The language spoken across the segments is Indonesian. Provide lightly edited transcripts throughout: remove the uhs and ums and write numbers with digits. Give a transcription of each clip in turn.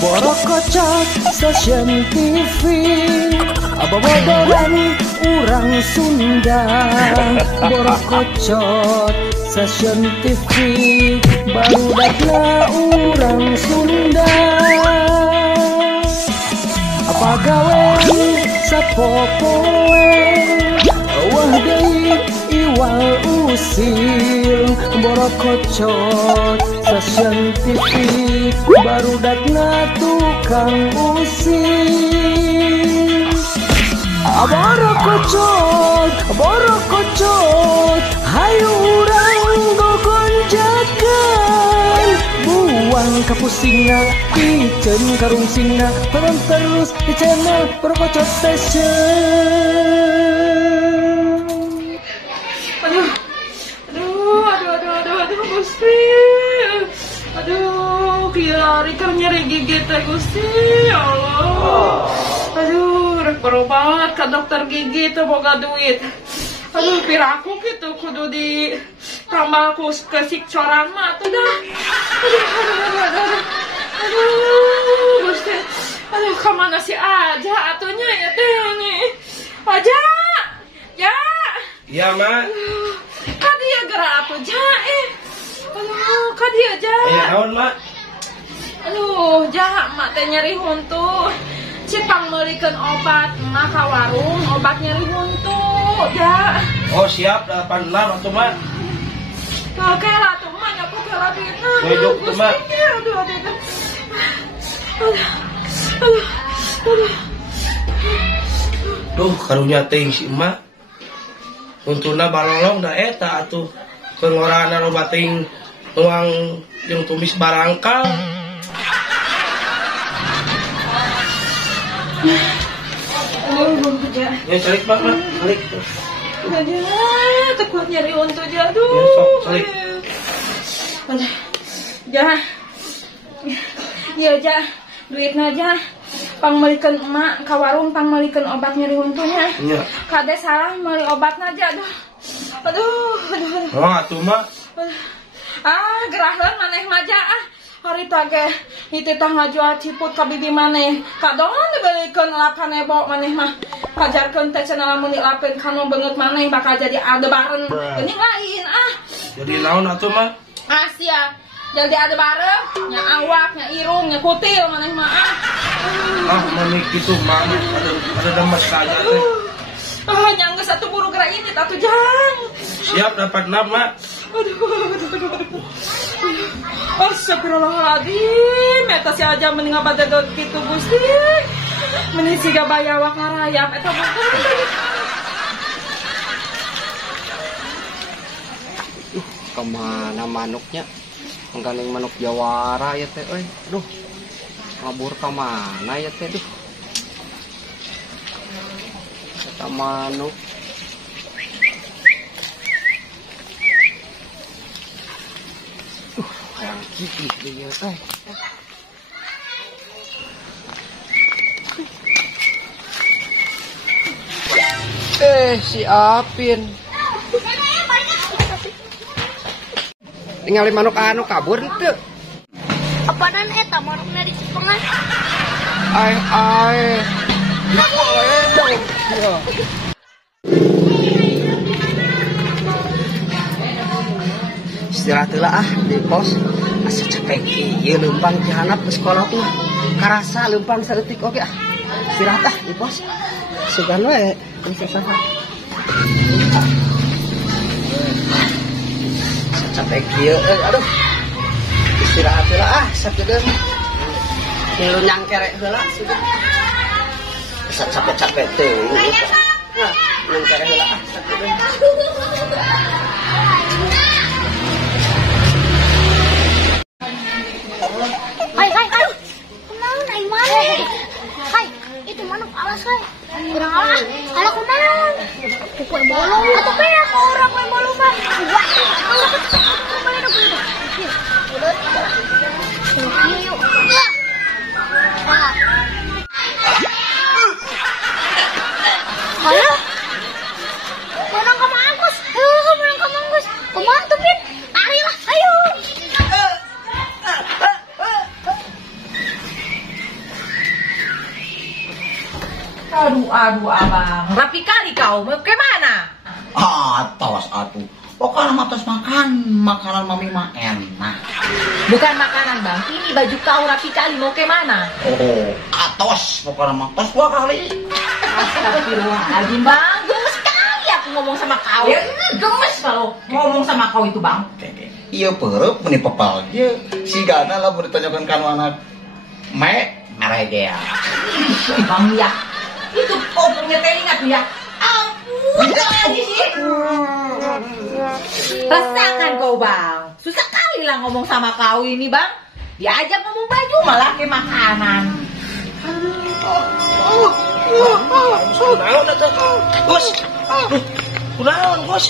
Borok kocok stasiun TV, bobogohan urang Sunda. Borok kocok stasiun TV, barudakna urang Sunda. Apa gawe sapopoe, wah deui iwal usil. Borok kocok stasiun TV, barudakna tukang usil. Borok kocok, hayu urang gogonjakan. Buang kapusingna, piceun karungsingna, tonton terus di channel Borok Kocok Station. Aduh, Gusti. Aduh, kiari keur nyeri gigi teh Gusti, ya Allah. Aduh, rek berobat ke dokter gigi teh boga duit. Aduh, piraku gitu kudu di tambahku ke sikcoran mah tuh dah. Aduh, Gusti. Aduh, kemana si Aja atunya ya teh ini? Aja. Ya. Iya, Mak. Kan dia gerak atuh jae. Aduh, kan dia aja. Iya, naon, Mak? Aduh, jahat mak teh nyeri huntu. Cipang meulikeun obat emak ka warung, obat nyeri huntu. Ja. Oh, siap 86 atuh, Mak. Oke lah tuh mak, nyapu ke duitna. Wedok tuh, Mak. Aduh. Duh, karunya teuing si emak. Untuna balolong da eta atuh. Keungorana loba teuing nuang jeung tumis barangkal. Belum kerja. Ya celik, Mak, celik. Aja, takut nyeri huntu jadu. Ya, sok, celik. Ja. Ya, Ja. Duitna aja. Pangmelikeun emak ka warung, pangmelikeun obat nyeri huntunya. Iya. Kade salah meuli obatna aja. Aduh. Oh, atuh, Mak. Ah, gerahkeun maneh mah Ja. Harita ge hiti tah ngajual ciput ka bibi maneh. Kadongan dibelikeun lapan ebo maneh mah. Pajarkeun teh cenah lamun dilapeun kanu beungeut maneh bakal jadi Aldebaran. Geuning lain ah. Jadi naon atuh, Mak? Ah sia. Jadi Aldebaran, nya awak, nya irung, nya kutil maneh mah ah. Ah, mami kitu, Mak. Ada demes saja teh. Ah, nya geus atuh buru gerak ini atuh Jang. Siap 86, Mak. Aduh. Astagfirullahaladzim. Eta si Aja mending abadadot gitu Gusti. Mending siga bayawak ngarayap eta bukan. Kemana manuknya? Menggaling manuk jawara ya teh, euy. Duh. Ngabur ka mana ya teh, duh. Eta manuk. Yang kikih dia teh. Si Apin. Ningali manuk anu kabur teu. Apaan eta manukna di Cipengan? Ai. Istirahat heula ah di pos. Asa capek ieu leumpang ti handap ke sekolah mah. Karasa leumpang saeutik oge ah. Istirahat ah di pos. Sugan we saha. Capek ieu aduh. Istirahat heula ah sakedeung. Ngilu nyangkere heula sugan. Asa capek-capek teuing. Nah, nyangkere heula ah sakedeung. Hai. Kunaon ai mana? Hai, itu manuk alas hai. Kurang alas. Ala kunaon? Pukul bolong atau kayak orang main bolong mah. Wah. Halo? Menang ka mangkus. Menang ka mangkus. Kumaha tuh, Pin? Ari lah, ayo. Aduh abang, rapi kali kau, mau kemana? Tos atuh. Pokoknya matos makan makanan mami mah enak. Bukan makanan bang, ini baju kau rapi kali, mau kemana? Oh, atos pokoknya matos 2 kali. Astagfirullahaladzim bang, gemes sekali aku ngomong sama kau. Ya, gemes kalau ngomong sama kau itu bang. Iya perep meni pepal. Iya, si Gana lah mau ditanyakan kan anak. Merah dia. Bang ya, itu kau punya telinga tuh ya. Ampun, lagi sih. Rasakan kau bang, susah kali lah ngomong sama kau ini bang. Diajak ngomong baju malah ke makanan. Kunaon eta? Gus. Kunaon, Gus?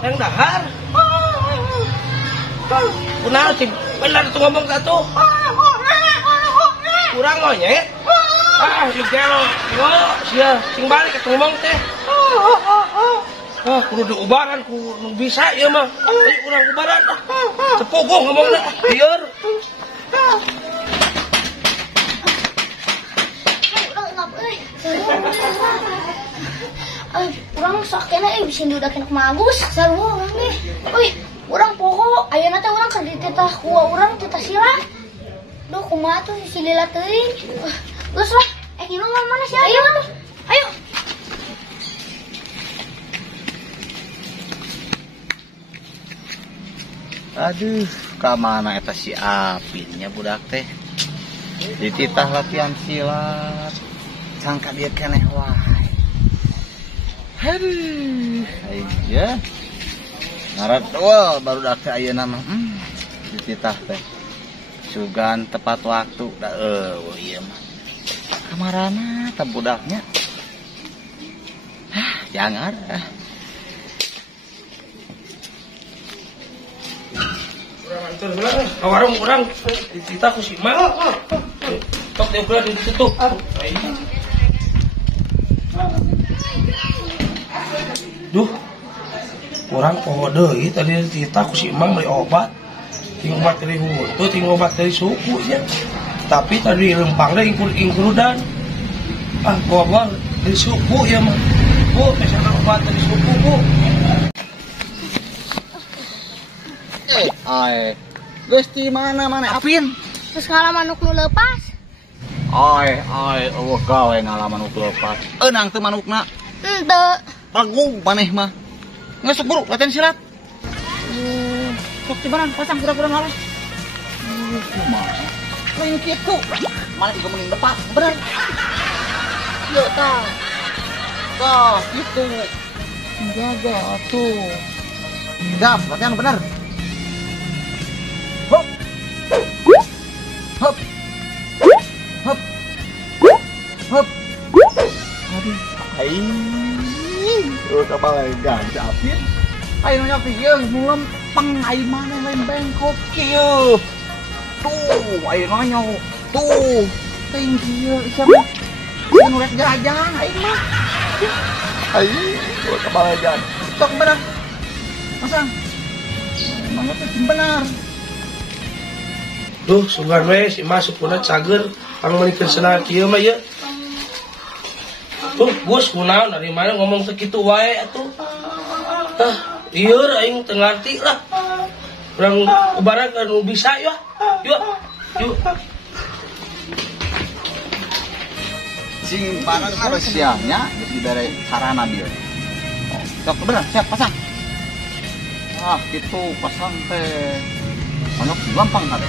Yang dahar. Kunaon sih? Benar tuh ngomong satu. Kurang monyet. Di gelo. Sia sing balik ke ngomong teh. Kudu diubaran ku bisa ya mah. Ayo kurang ubaran tah. Cepogoh ngomongna. Bieur. Urang sakena bisa diudakeun ka Agus sarua urang ge. Urang poho ayeuna teh urang keur dititah ku urang titah sila. Duh kumaha tuh si lila teuing. Geus lah, nginum mana sih? Ayo. Aduh, kamana eta si Apinnya budak teh. Dititah latihan silat. Sangka dia keneh wae. Aduh, iya. Ngarat wah baru dak teh ayeuna mah. Dititah teh. Sugan tepat waktu da iya mah. Kamarana teh budaknya. Jangan. Warung orang kita ku si Mang. Tok dia udah ditutup. Duh. Orang poho deui tadi kita ku si Mang beli obat. Ting obat dari hutu, ting obat dari suku nya. Tapi tadi lempang deh ingkrudan. Gua dari suku ya mah. Bu, pesan obat dari suku, Bu. Geus di mana Apin? Terus ngalaman manuk nu leupas. Eueuh gawe ngalaman nu lepas. Eunang teu manukna. Henteu. Ragung maneh mah. Geus buru latihan silat. Sok cibaran pasang kura-kura ngalah. Kumaha? Lain kitu. Mana juga mending depan, bener. Yuk tah. Tah, kitu. Jaga tuh. Gam, latihan bener. Hop. Hop. Hop. Hop. Aduh, kabalai ganja Apin. Ayo nanya kieu nu lempeng aing mana lain bengkok kieu. Tuh, ayo nanya. Tuh, teuing kieu siapa? Nu rek jajang aing mah. Kabalai ganja. Sok bener. Masang. Emang itu benar. Duh, sugan we si masuk puna cager panglikeun senang kieu mah ye. Tuh, Gus kunaon dari mana ngomong segitu wae atuh. Ieu aing teu ngarti lah. Urang ubaran kan bisa ya. Yuk. Sing panan karesiahnya dibere sarana dia. Sok bener, siap pasang. Gitu pasang teh. Manuk gampang kade.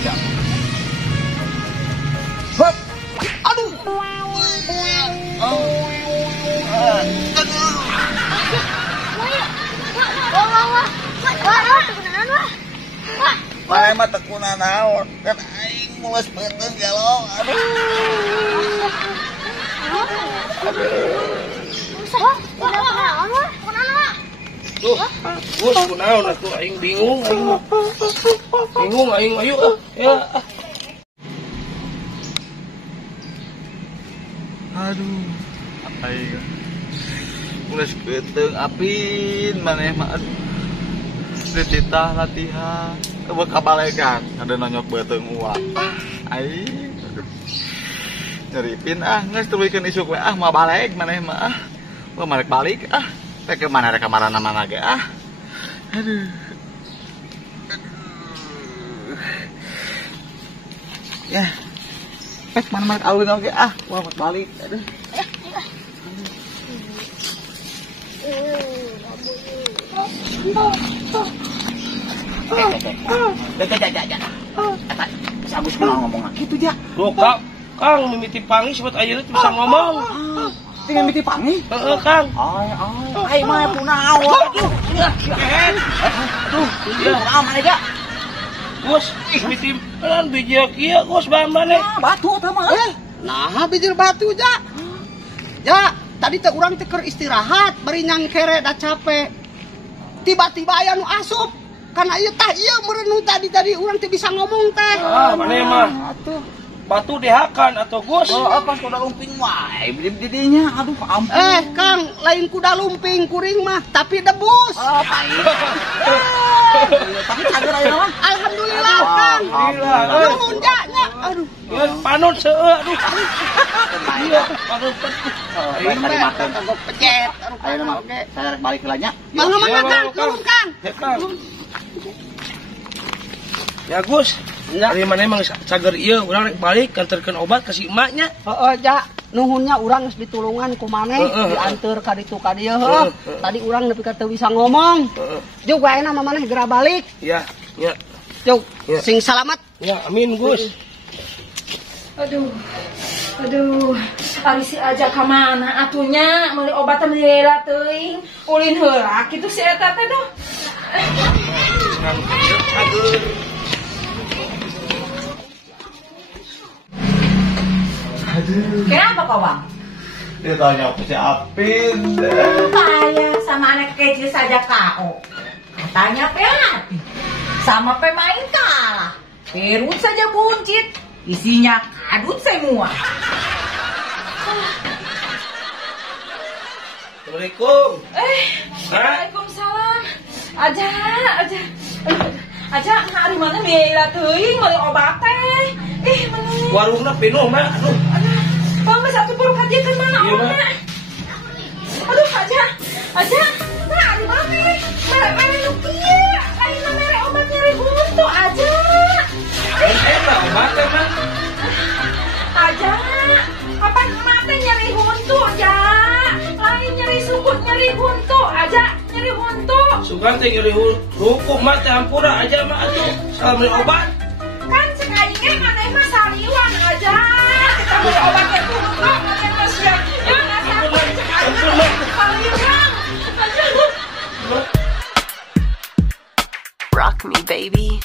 Ya. Hop. Aduh. Wae mah teu kuna naon. Kan aing mules beuteung galong. Aduh. Tuh, Gus kunaon atuh aing bingung aing ayo ya. Aduh, aing geus beuteung Apin maneh mah dititah latihan eueuh kabalegan ada nonyok beuteung uang aing Nyeripin geus tuluikeun isuk we mah balik maneh mah. Wah balik teh ke mana rek kamarana mana ge Aduh. Ya. Mana alun oge wah balik. Aduh. Agus ngomong gitu ja. Loh, Kang mimiti pangi sebut ayeuna teu bisa ngomong. Tinggal mimiti pangi? Heeh, Kang. Ai mah punawa. Aduh, ieu aman aja. Gus, mimiti kan bijil kieu Gus bahan maneh. Batu teh mah. Nah, bijil batu ja. Ja, tadi teh urang teh keur istirahat, bari nyangkere da capek. Tiba-tiba aya nu asup. Karena ieu tah ieu meureun tadi urang teh bisa ngomong teh. Maneh mah. Atuh. Batu dihakan atau Gus? Kan kuda lumping wae didinya. Aduh, ampun. Kang, lain kuda lumping kuring mah, tapi debus. Tapi cager aja mah. Alhamdulillah, Kang. Alhamdulillah. Nuhun ja nya. Aduh. Panut seueuh aduh. Iya, panut. Baik tadi makan. Kagok pecet. Ayo mah oke, saya rek balik heula nya. Mangga Kang, nuhun Kang. Ya Gus, dari mana emang cager iya, orang rek balik kanterkeun obat kasih emaknya. Ja, nuhunnya urang geus ditulungan ku maneh, dianteur ka ditu ka dieu heuh. Tadi urang nepi ka teu bisa ngomong. Jug waena mah maneh geura balik. Iya, iya. Jug, sing salamet. Ya, amin Gus. Aduh, ari si aja ka mana atunya meuli obat teh meuli teuing, ulin heula kitu si eta teh doh. Kenapa kawan? Dia tanya aku si Apin. Kayak sama anak kecil saja kau. Katanya pelatih. Sama pemain kalah. Perut saja buncit. Isinya kadut semua. Assalamualaikum. Waalaikumsalam. Aja hari mana mila teuing meuli obat teh. Mana? Warungna penuh mah. Aduh. Bang, satu puluh kajian ke mana obatnya? Aduh, aja. Nah, hari mana? Mere nukia. Lain mere obat nyeri huntu aja. Enak obatnya mah. Aja. Apa mate nyeri huntu aja? Lain nyeri sukut nyeri huntu aja. Nyeri huntu. Sugan teh nyeri hukum mah teh ampura aja mah atuh. Salah beli obat. Kan cek aingnya maneh mah saliwan aja. Kita beli obatnya huntu, maneh mah siap. Ya nggak sabar cek aingnya. Saliwan. Aja. Rock me, baby.